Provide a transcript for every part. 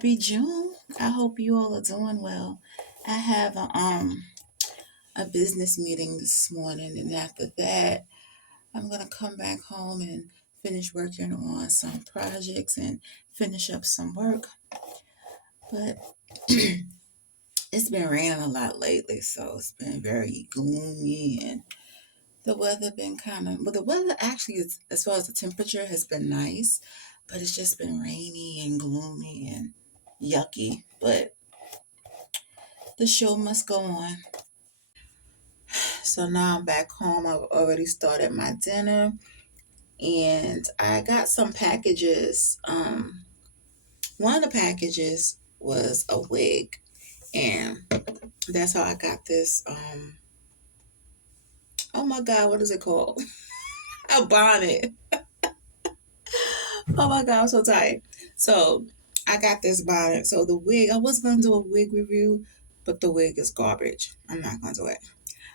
Happy June. I hope you all are doing well. I have a business meeting this morning, and after that, I'm going to come back home and finish working on some projects and finish up some work. But it's been raining a lot lately, so it's been very gloomy, and the weather been kind of, well, the weather actually is, as far as the temperature, has been nice, but it's just been rainy and gloomy and yucky. But the show must go on. So now I'm back home. I've already started my dinner, and I got some packages. One of the packages was a wig, and that's how I got this. Oh my God, what is it called? A bonnet. Oh my God, I'm so tired. So I got this bonnet. So the wig, I was gonna do a wig review, but the wig is garbage. I'm not gonna do it.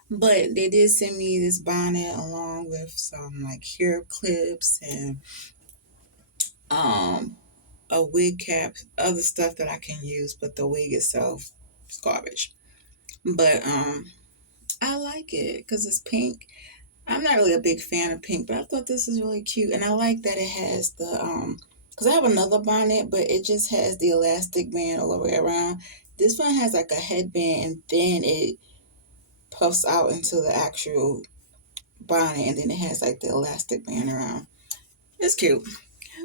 But they did send me this bonnet along with some like hair clips and um a wig cap, other stuff that I can use, but the wig itself is garbage. But I like it because it's pink. I'm not really a big fan of pink, but I thought this is really cute, and I like that it has the because I have another bonnet, but it just has the elastic band all the way around. This one has like a headband, and then it puffs out into the actual bonnet, and then it has like the elastic band around. It's cute.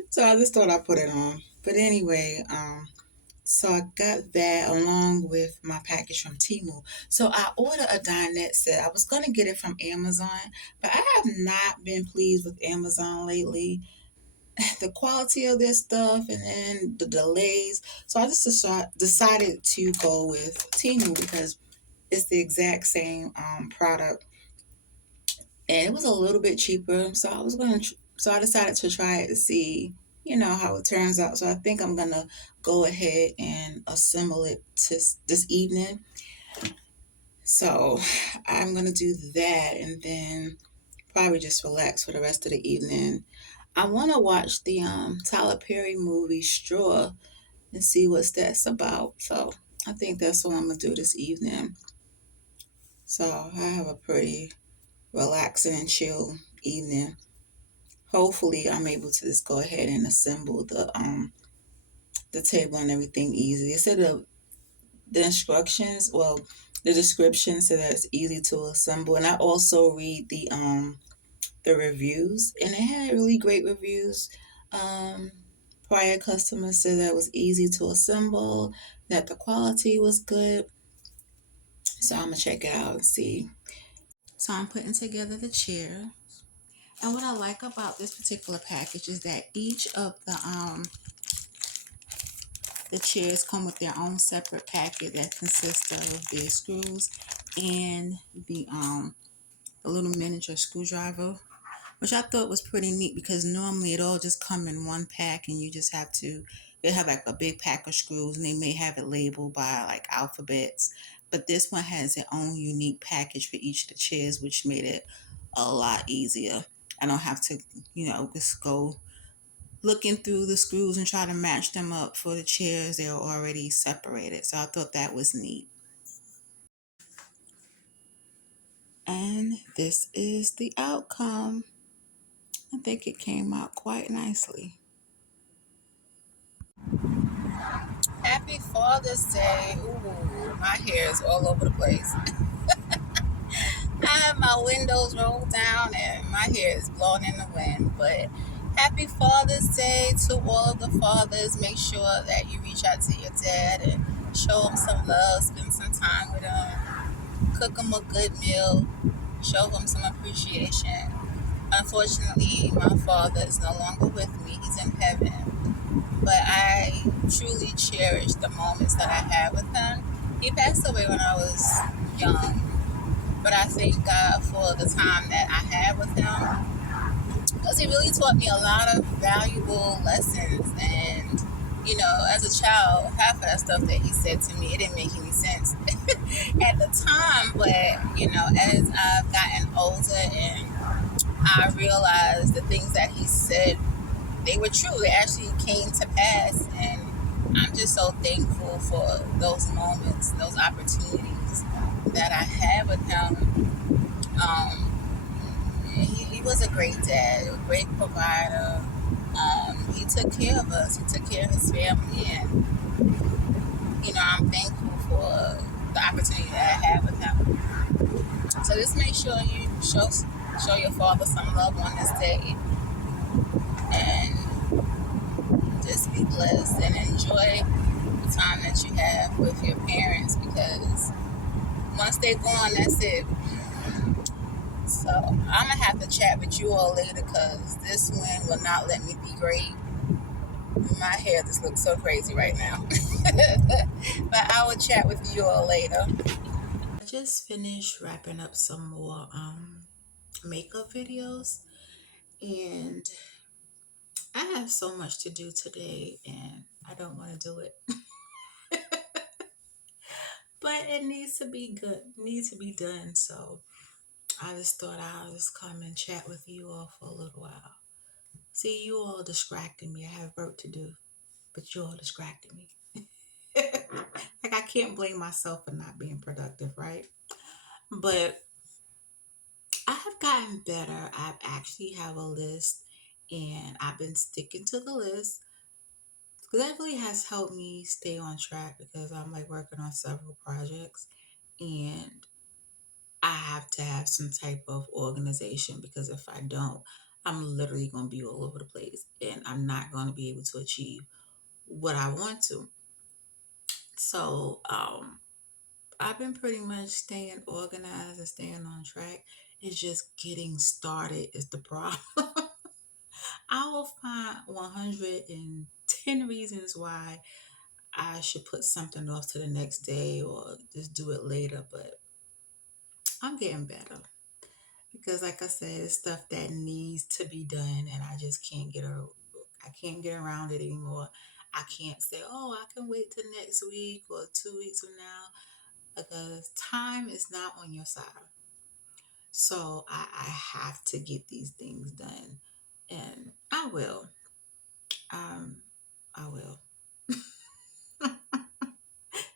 So I just thought I'd put it on. But anyway, so I got that along with my package from Temu. So I ordered a dinette set. I was going to get it from Amazon, but I have not been pleased with Amazon lately. The quality of their stuff and then the delays. So I just decided to go with Temu because it's the exact same product, and it was a little bit cheaper. So so I decided to try it to see, how it turns out. So I think I'm gonna go ahead and assemble it this evening. So I'm gonna do that, and then probably just relax for the rest of the evening. I want to watch the Tyler Perry movie Straw and see what that's about. So I think that's what I'm gonna do this evening. So I have a pretty relaxing and chill evening. Hopefully I'm able to just go ahead and assemble the table and everything easy. It said the instructions, well, the description said that it's easy to assemble, and I also read the reviews, and it had really great reviews. Um, Prior customers said that it was easy to assemble, that the quality was good. So I'm gonna check it out and see. So I'm putting together the chair. And what I like about this particular package is that each of the chairs come with their own separate packet that consists of the screws and a little miniature screwdriver, which I thought was pretty neat because normally it all just come in one pack and you just have to, they have like a big pack of screws and they may have it labeled by like alphabets, but this one has its own unique package for each of the chairs, which made it a lot easier. I don't have to, just go looking through the screws and try to match them up for the chairs. They're already separated. So I thought that was neat. And this is the outcome. I think it came out quite nicely. Happy Father's Day. Ooh, my hair is all over the place. I have my windows rolled down and my hair is blowing in the wind. But happy Father's Day to all of the fathers. Make sure that you reach out to your dad and show him some love, spend some time with him, cook him a good meal, show him some appreciation. Unfortunately, my father is no longer with me. He's in heaven. But I truly cherish the moments that I had with him. He passed away when I was young, but I thank God for the time that I had with him because he really taught me a lot of valuable lessons. And, as a child, half of that stuff that he said to me, it didn't make any sense at the time. But, as I've gotten older and I realized the things that he said, they were true. They actually came to pass. And I'm just so thankful for those moments, those opportunities that I have with him. He was a great dad, a great provider. He took care of us. He took care of his family, and I'm thankful for the opportunity that I have with him. So just make sure you show your father some love on this day, and just be blessed and enjoy the time that you have with your parents, because once they're gone, that's it. So I'm gonna have to chat with you all later, because this wind will not let me be great. My hair just looks so crazy right now. But I will chat with you all later. I just finished wrapping up some more makeup videos, and I have so much to do today and I don't want to do it. But it needs to be good, needs to be done. So I just thought I'll just come and chat with you all for a little while. See, you all distracting me. I have work to do, but you all distracting me. Like, I can't blame myself for not being productive, right? But I have gotten better. I actually have a list, and I've been sticking to the list, because that really has helped me stay on track, because I'm like working on several projects, and I have to have some type of organization, because if I don't, I'm literally going to be all over the place and I'm not going to be able to achieve what I want to. So, I've been pretty much staying organized and staying on track. It's just getting started is the problem. I will find 110 reasons why I should put something off to the next day or just do it later, but I'm getting better. Because like I said, it's stuff that needs to be done and I can't get around it anymore. I can't say, oh, I can wait till next week or 2 weeks from now, because time is not on your side. So I have to get these things done, and I will. Um, I will.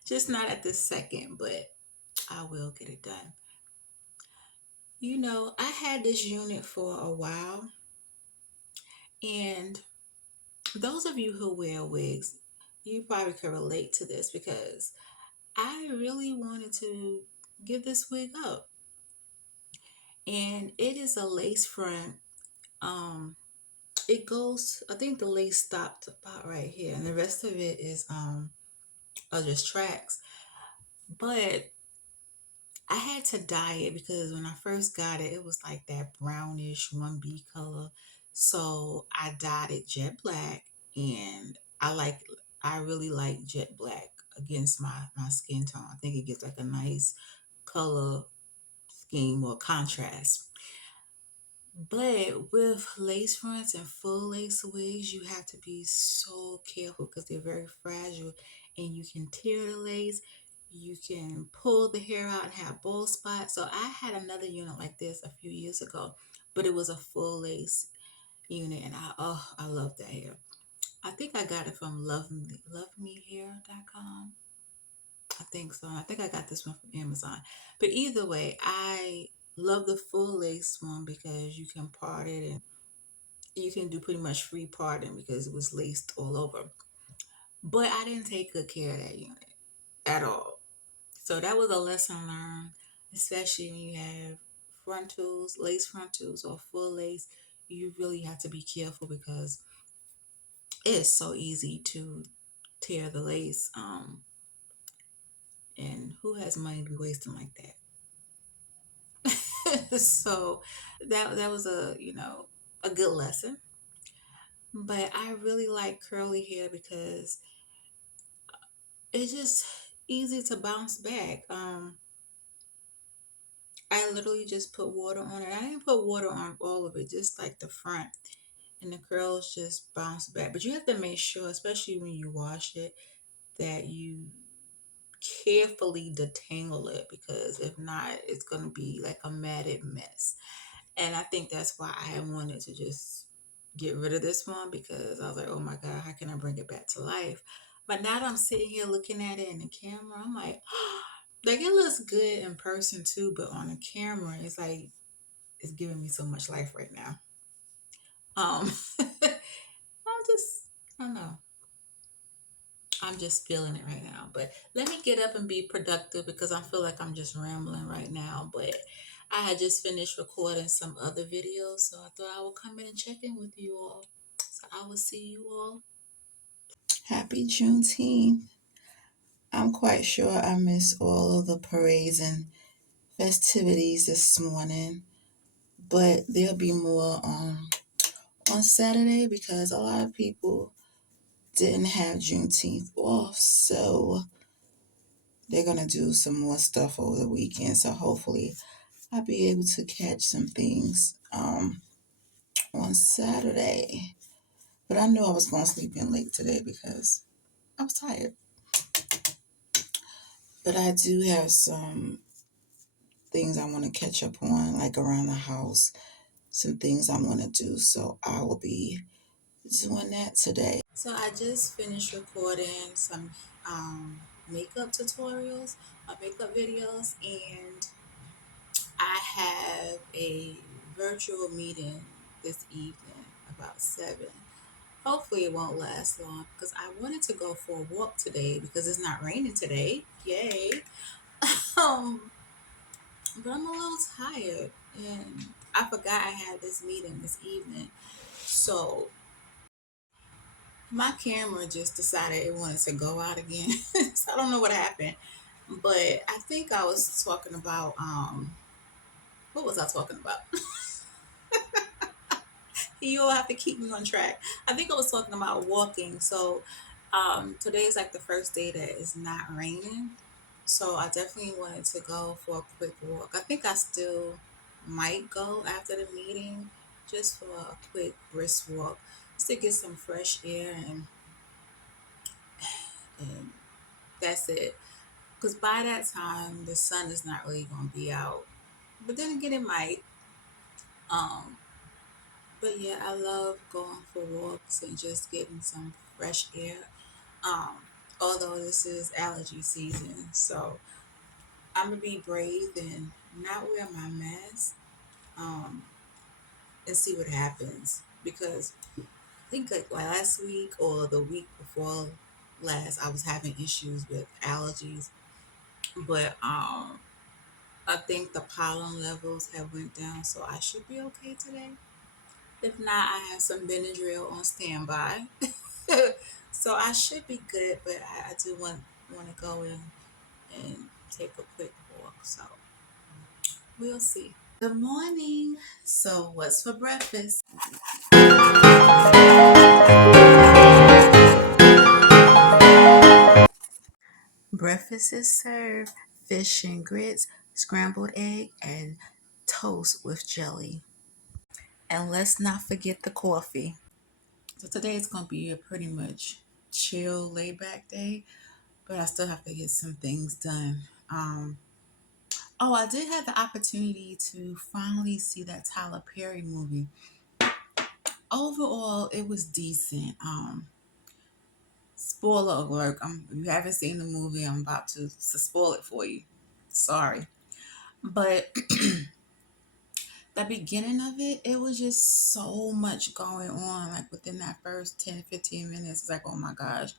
Just not at this second, but I will get it done. I had this unit for a while, and those of you who wear wigs, you probably could relate to this, because I really wanted to give this wig up. And it is a lace front. Um, it goes, I think the lace stopped about right here, and the rest of it is are just tracks. But I had to dye it, because when I first got it, it was like that brownish 1B color. So I dyed it jet black, and I really like jet black against my skin tone. I think it gives like a nice color scheme or contrast. But with lace fronts and full lace wigs, you have to be so careful, because they're very fragile, and you can tear the lace, you can pull the hair out and have bald spots. So I had another unit like this a few years ago, but it was a full lace unit, and I love that hair. I think I got it from lovemehair.com. I think so. I think I got this one from Amazon. But either way, I love the full lace one, because you can part it and you can do pretty much free parting, because it was laced all over. But I didn't take good care of that unit at all. So that was a lesson learned, especially when you have frontals, lace frontals, or full lace. You really have to be careful, because it is so easy to tear the lace. And who has money to be wasting like that? So that was a good lesson. But I really like curly hair, because it's just easy to bounce back. I literally just put water on it. I didn't put water on all of it, just like the front, and the curls just bounce back. But you have to make sure, especially when you wash it, that you carefully detangle it, because if not, it's gonna be like a matted mess. And I think that's why I wanted to just get rid of this one, because I was like, oh my God, how can I bring it back to life? But now that I'm sitting here looking at it in the camera, I'm like it looks good in person too, but on the camera, it's like it's giving me so much life right now. Just, I don't know. I'm just feeling it right now. But let me get up and be productive because I feel like I'm just rambling right now. But I had just finished recording some other videos, so I thought I would come in and check in with you all. So I will see you all. Happy Juneteenth. I'm quite sure I missed all of the parades and festivities this morning, but there'll be more on Saturday because a lot of people didn't have Juneteenth off, so they're gonna do some more stuff over the weekend. So hopefully I'll be able to catch some things on Saturday. But I knew I was gonna sleep in late today because I was tired. But I do have some things I want to catch up on, like around the house, some things I want to do. So I will be doing that today. So I just finished recording some makeup tutorials, makeup videos, and I have a virtual meeting this evening about 7. Hopefully it won't last long because I wanted to go for a walk today because it's not raining today. Yay. Um, but I'm a little tired and I forgot I had this meeting this evening. So my camera just decided it wanted to go out again. So I don't know what happened. But I think I was talking about what was I talking about? You'll have to keep me on track. I think I was talking about walking. So today is like the first day that it's not raining. So I definitely wanted to go for a quick walk. I think I still might go after the meeting just for a quick brisk walk, just to get some fresh air and that's it. Because by that time the sun is not really going to be out. But then again, it might. Um, but yeah, I love going for walks and just getting some fresh air. Um, Although this is allergy season, so I'm gonna be brave and not wear my mask. Um, and see what happens because I think like last week or the week before last, I was having issues with allergies, but I think the pollen levels have went down, so I should be okay today. If not, I have some Benadryl on standby. So I should be good, but I do want to go in and take a quick walk. So we'll see. Good morning. So what's for breakfast? Breakfast is served. Fish and grits, scrambled egg, and toast with jelly. And let's not forget the coffee. So today is going to be a pretty much chill, laid back day, but I still have to get some things done. I did have the opportunity to finally see that Tyler Perry movie. Overall, it was decent. Spoiler alert! If you haven't seen the movie, I'm about to spoil it for you. Sorry, but the beginning of it, it was just so much going on. Like within that first 10, 15 minutes, it's like, oh my gosh.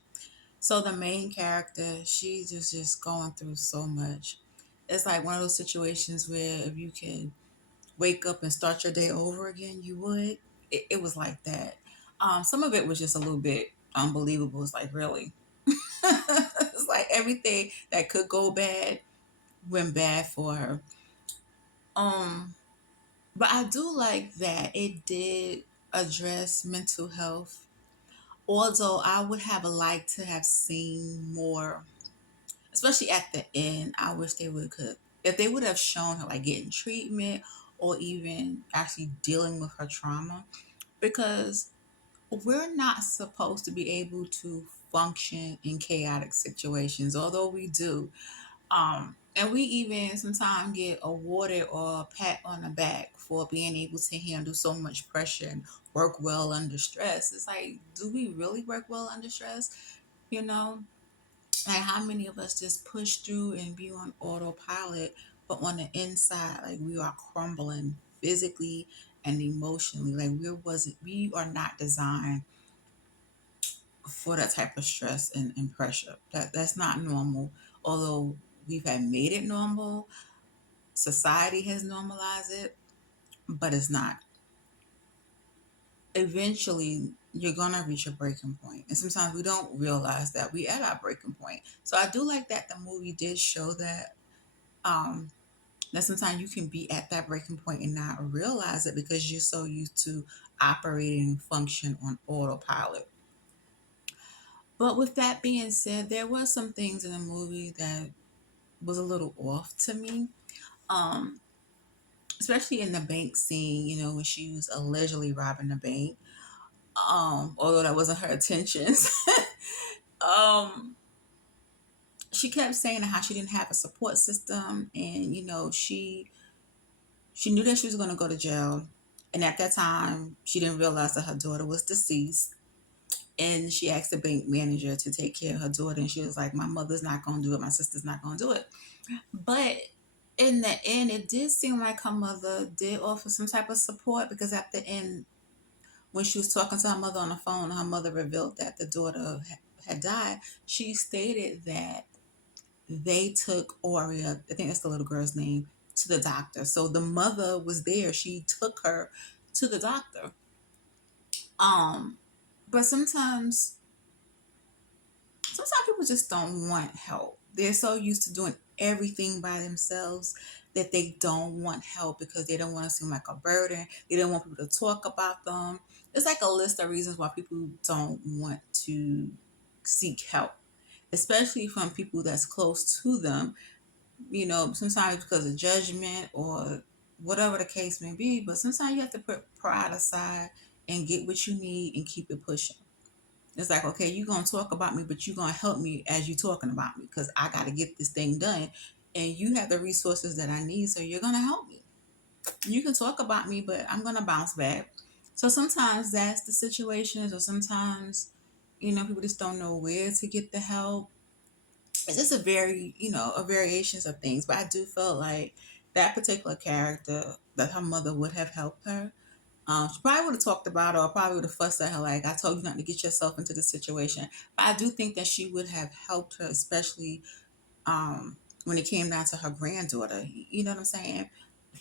So the main character, she's just going through so much. It's like one of those situations where if you can wake up and start your day over again, you would. It was like that. Some of it was just a little bit unbelievable. It's like really, it's like everything that could go bad went bad for her. Um, but I do like that it did address mental health. Although I would have liked to have seen more, especially at the end. I wish they would could if they would have shown her like getting treatment or even actually dealing with her trauma because we're not supposed to be able to function in chaotic situations, although we do. And we even sometimes get awarded or a pat on the back for being able to handle so much pressure and work well under stress. It's like, do we really work well under stress? You know, like how many of us just push through and be on autopilot, but on the inside, like we are crumbling physically and emotionally. Like we are not designed for that type of stress and pressure. That's not normal. Although we've had made it normal, society has normalized it, but it's not. Eventually you're gonna reach a breaking point. And sometimes we don't realize that we at our breaking point. So I do like that the movie did show um that sometimes you can be at that breaking point and not realize it because you're so used to operating and function on autopilot. But with that being said, there were some things in the movie that was a little off to me. Um, Especially in the bank scene, you know, when she was allegedly robbing the bank. Although that wasn't her intentions. um, she kept saying how she didn't have a support system, and you know, she knew that she was going to go to jail, and at that time, she didn't realize that her daughter was deceased. And she asked the bank manager to take care of her daughter, and she was like, "My mother's not going to do it. My sister's not going to do it." But in the end, it did seem like her mother did offer some type of support because at the end, when she was talking to her mother on the phone, her mother revealed that the daughter had died. She stated that they took Aurea, I think that's the little girl's name, to the doctor. So the mother was there. She took her to the doctor. Um, but sometimes people just don't want help. They're so used to doing everything by themselves that they don't want help because they don't want to seem like a burden. They don't want people to talk about them. It's like a list of reasons why people don't want to seek help, especially from people that's close to them. You know, sometimes because of judgment or whatever the case may be. But sometimes you have to put pride aside and get what you need and keep it pushing. It's like, okay, you're gonna talk about me, but you're gonna help me as you talking about me because I gotta get this thing done. And you have the resources that I need, so you're gonna help me. You can talk about me, but I'm gonna bounce back. So sometimes that's the situation, or sometimes, you know, people just don't know where to get the help. It's just a very, you know, a variations of things. But I do feel like that particular character that her mother would have helped her. She probably would have talked about it or probably would have fussed at her like, I told you not to get yourself into this situation. But I do think that she would have helped her, especially when it came down to her granddaughter. You know what I'm saying?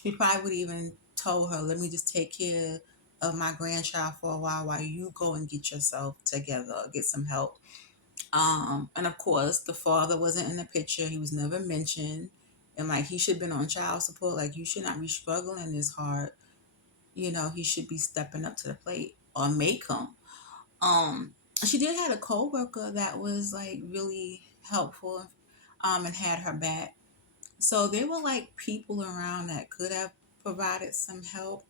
She probably would even told her, let me just take care of my grandchild for a while you go and get yourself together or get some help. And of course, the father wasn't in the picture. He was never mentioned. And like, he should have been on child support. Like, you should not be struggling this hard. You know, he should be stepping up to the plate or make him. Um, she did have a coworker that was like really helpful, and had her back. So there were like people around that could have provided some help.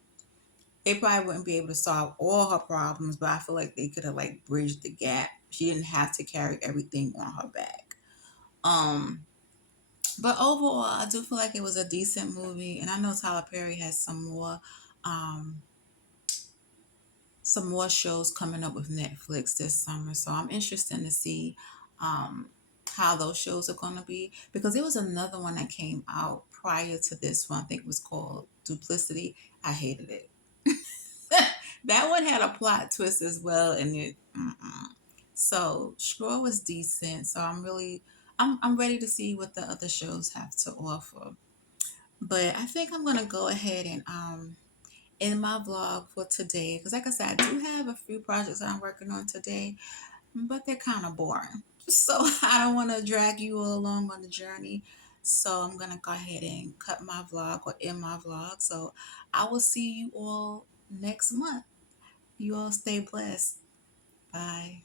They probably wouldn't be able to solve all her problems, but I feel like they could have like bridged the gap. She didn't have to carry everything on her back. Um, but overall, I do feel like it was a decent movie, and I know Tyler Perry has um, some more shows coming up with Netflix this summer. So I'm interested to see um, how those shows are going to be because there was another one that came out prior to this one. I think it was called Duplicity. I hated it. That one had a plot twist as well, and it. Mm-mm. So Straw was decent. So I'm ready to see what the other shows have to offer. But I think I'm gonna go ahead and in my vlog for today because like I said, I do have a few projects that I'm working on today, but they're kind of boring. So I don't want to drag you all along on the journey. So I'm going to go ahead and cut my vlog or end my vlog. So I will see you all next month. You all stay blessed. Bye.